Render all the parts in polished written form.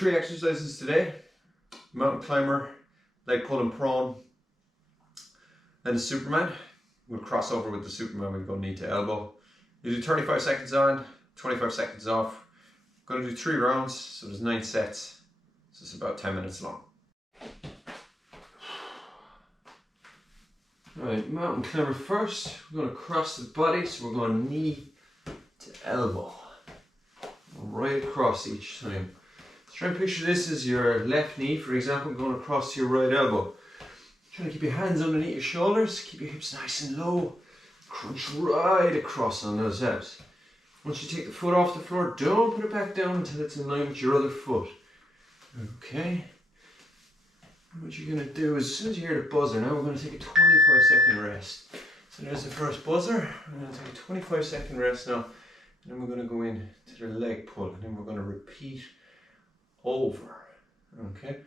3 exercises today: mountain climber, leg pull and prone, then the Superman. We'll cross over with the Superman. We'll go knee to elbow. You do 35 seconds on, 25 seconds off. Going to do 3 rounds, so there's 9 sets. So it's about 10 minutes long. Alright, mountain climber first. We're going to cross the body, so we're going knee to elbow. Right across each time. So try and picture this as your left knee, for example, going across to your right elbow. Trying to keep your hands underneath your shoulders, keep your hips nice and low. Crunch right across on those abs. Once you take the foot off the floor, don't put it back down until it's in line with your other foot. Okay. And what you're going to do is, as soon as you hear the buzzer, now we're going to take a 25-second rest. So there's the first buzzer. I'm going to take a 25-second rest now. And then we're going to go in to the leg pull. And then we're going to repeat over. Okay.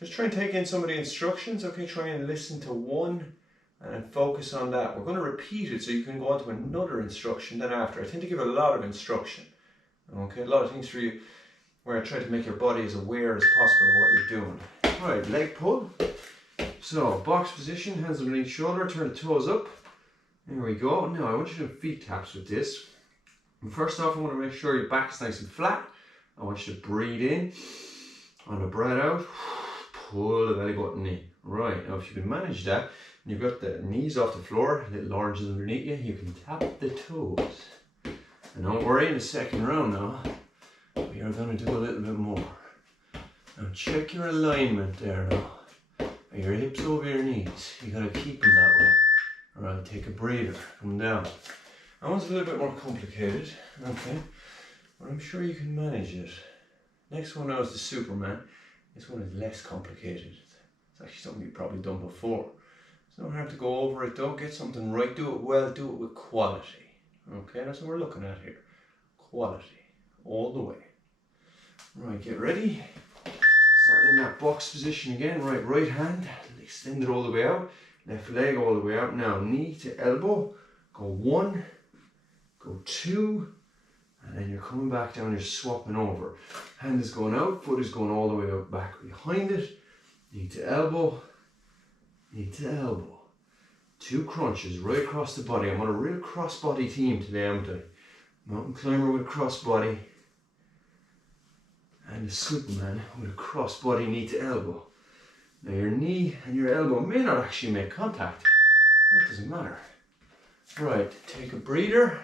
Just try and take in some of the instructions. Okay. Try and listen to one and then focus on that. We're going to repeat it so you can go on to another instruction then after. I tend to give a lot of instruction. Okay. A lot of things for you where I try to make your body as aware as possible of what you're doing. Right, leg pull. So, box position, hands underneath shoulder, turn the toes up. There we go. Now, I want you to do feet taps with this. And first off, I want to make sure your back is nice and flat. I want you to breathe in. On the breath out, pull the belly button in. Right, now if you can manage that, and you've got the knees off the floor, little oranges underneath you, you can tap the toes. And don't worry, in the second round now, we are going to do a little bit more. Now check your alignment there now. Are your hips over your knees? You gotta keep them that way. Alright, take a breather, come down. That one's a little bit more complicated, okay? But I'm sure you can manage it. Next one now is the Superman. This one is less complicated. It's actually something you've probably done before. It's not hard to go over it though. Get something right, do it well, do it with quality. Okay, that's what we're looking at here. Quality, all the way. Right, get ready. Starting in that box position again, right hand, extend it all the way out, left leg all the way out. Now knee to elbow, go 1, go 2, and then you're coming back down, you're swapping over. Hand is going out, foot is going all the way out back behind it, knee to elbow, knee to elbow. 2 crunches right across the body. I'm on a real cross body team today, aren't I? Mountain climber with a cross body. And the Superman with a cross body knee to elbow. Now your knee and your elbow may not actually make contact. That doesn't matter. Right, take a breather.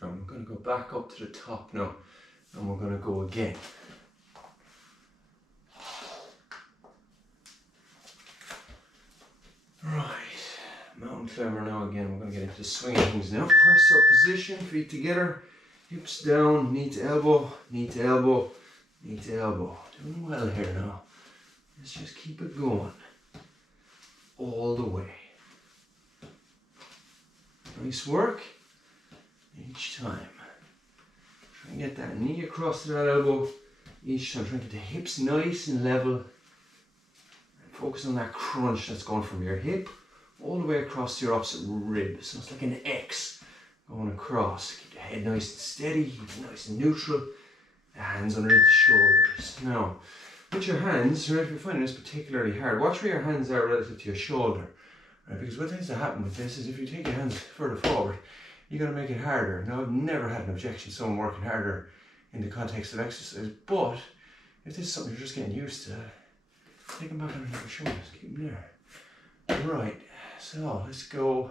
And we're going to go back up to the top now. And we're going to go again. Right. Mountain climber now again. We're going to get into the swing of things now. Press up position, feet together, hips down, knee to elbow, knee to elbow, knee to elbow. Doing well here now. Let's just keep it going. All the way. Nice work. Each time. Try and get that knee across to that elbow. Each time. Try and get the hips nice and level. And focus on that crunch that's going from your hip all the way across to your opposite rib. So it's like an X going across. Keep the head nice and steady, keep it nice and neutral. The hands underneath the shoulders. Now, with your hands, right, if you're finding this particularly hard, watch where your hands are relative to your shoulder. Right, because what tends to happen with this is if you take your hands further forward, you're going to make it harder. Now, I've never had an objection to someone working harder in the context of exercise, but if this is something you're just getting used to, take them back underneath your shoulders, keep them there. Right. So let's go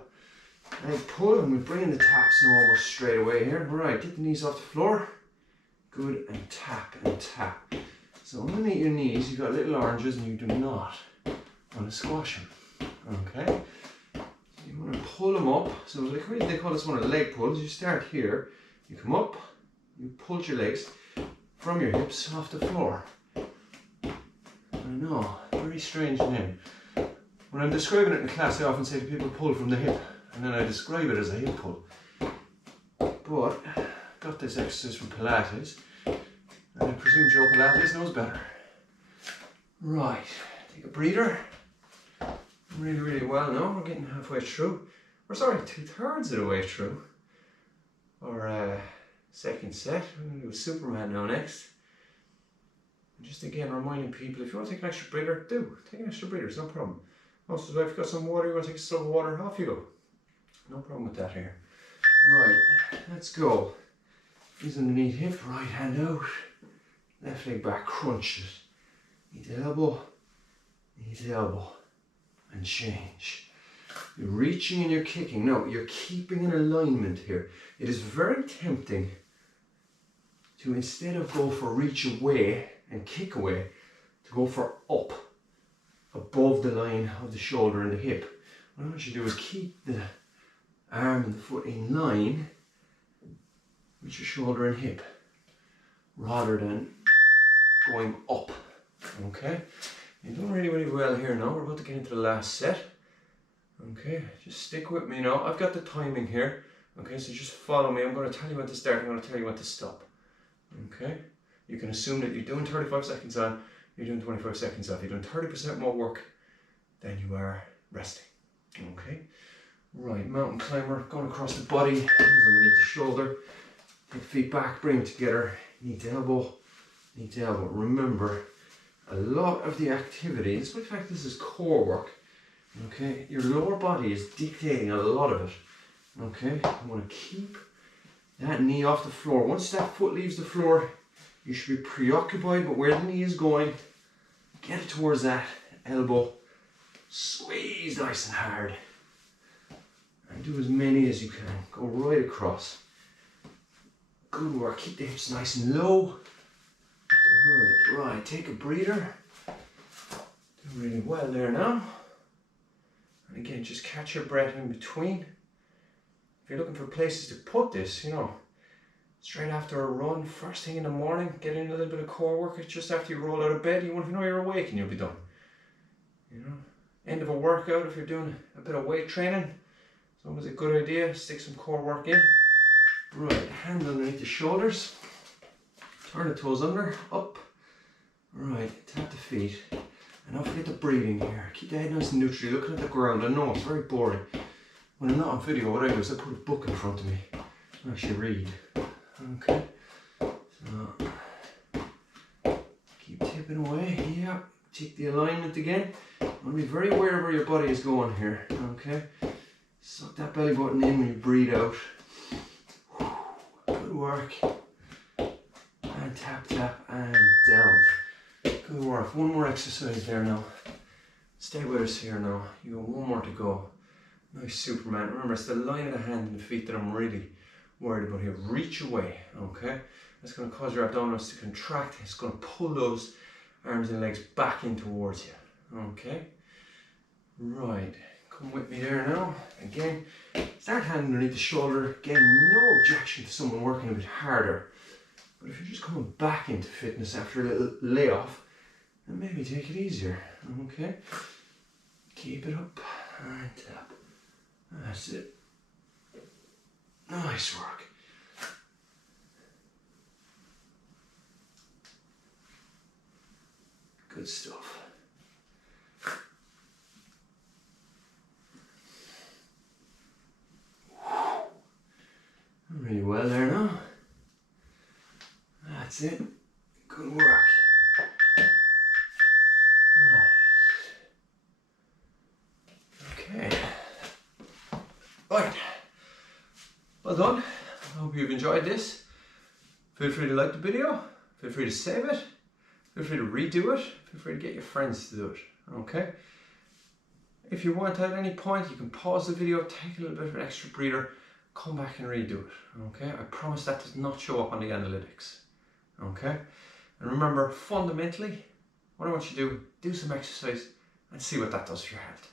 and pull, and we're bringing the taps in almost straight away here. Right, get the knees off the floor. Good, and tap and tap. So underneath your knees, you've got little oranges and you do not want to squash them. Okay? You want to pull them up. So like they call this one of the leg pulls. You start here, you come up, you pull your legs from your hips off the floor. I know, very strange name. When I'm describing it in class, I often say to people, pull from the hip, and then I describe it as a hip pull. But, got this exercise from Pilates, and I presume Joe Pilates knows better. Right, take a breather. Really, really well now, we're getting halfway through. or sorry, 2/3 of the way through our second set. We're going to do a Superman now next. And just again reminding people, if you want to take an extra breather, do. Take an extra breather, it's no problem. Also, if you've got some water, you want to take a slug of water, off you go. No problem with that here. Right, let's go. Knees underneath hip, right hand out. Left leg back, crunch it. Knee to elbow, knee to elbow. And change. You're reaching and you're kicking. No, you're keeping an alignment here. It is very tempting to, instead of go for reach away and kick away, to go for up, above the line of the shoulder and the hip. What I want you to do is keep the arm and the foot in line with your shoulder and hip, rather than going up. Okay? You're doing really, really well here now. We're about to get into the last set. Okay, just stick with me now. I've got the timing here. Okay, so just follow me. I'm going to tell you when to start. I'm going to tell you when to stop. Okay, you can assume that you're doing 35 seconds on, you're doing 25 seconds off. You're doing 30% more work than you are resting. Okay, right, mountain climber, going across the body, hands underneath the shoulder. Take feet back, bring them together, knee to elbow, knee to elbow. Remember, a lot of the activity, despite the fact this is core work, okay, your lower body is dictating a lot of it. Okay, you want to keep that knee off the floor. Once that foot leaves the floor, you should be preoccupied with where the knee is going. Get it towards that elbow. Squeeze nice and hard. And do as many as you can. Go right across. Good work. Keep the hips nice and low. Good. Right, take a breather. Do really well there now. And again, just catch your breath in between. If you're looking for places to put this, you know, straight after a run, first thing in the morning, get in a little bit of core work. Just after you roll out of bed, you want to know you're awake and you'll be done. You know, end of a workout, if you're doing a bit of weight training, it's always a good idea. Stick some core work in. Right, hand underneath the shoulders. Turn the toes under, up. Right, tap the feet. And don't forget the breathing here. Keep the head nice and neutral, looking at the ground. I know it's very boring. When I'm not on video, what I do is I put a book in front of me and actually read. Okay. So keep tipping away. Yeah. Take the alignment again. You want to be very aware of where your body is going here. Okay. Suck that belly button in when you breathe out. Good work. And tap, tap, and down. Good work. One more exercise there now. Stay with us here now. You got one more to go. Nice Superman. Remember, it's the line of the hand and the feet that I'm really worried about here. Reach away, okay? That's going to cause your abdominals to contract. It's going to pull those arms and legs back in towards you, okay? Right. Come with me there now. Again, start hand underneath the shoulder. Again, no objection to someone working a bit harder. But if you're just coming back into fitness after a little layoff, then maybe take it easier, okay? Keep it up and tap. That's it. Nice work. Good stuff. Really well there now. That's it. Good work. Right. Okay. Right. Well done. I hope you've enjoyed this. Feel free to like the video. Feel free to save it. Feel free to redo it. Feel free to get your friends to do it. Okay? If you want at any point, you can pause the video, take a little bit of an extra breather, come back and redo it. Okay? I promise that does not show up on the analytics. Okay? And remember, fundamentally, what I want you to do some exercise and see what that does for your health.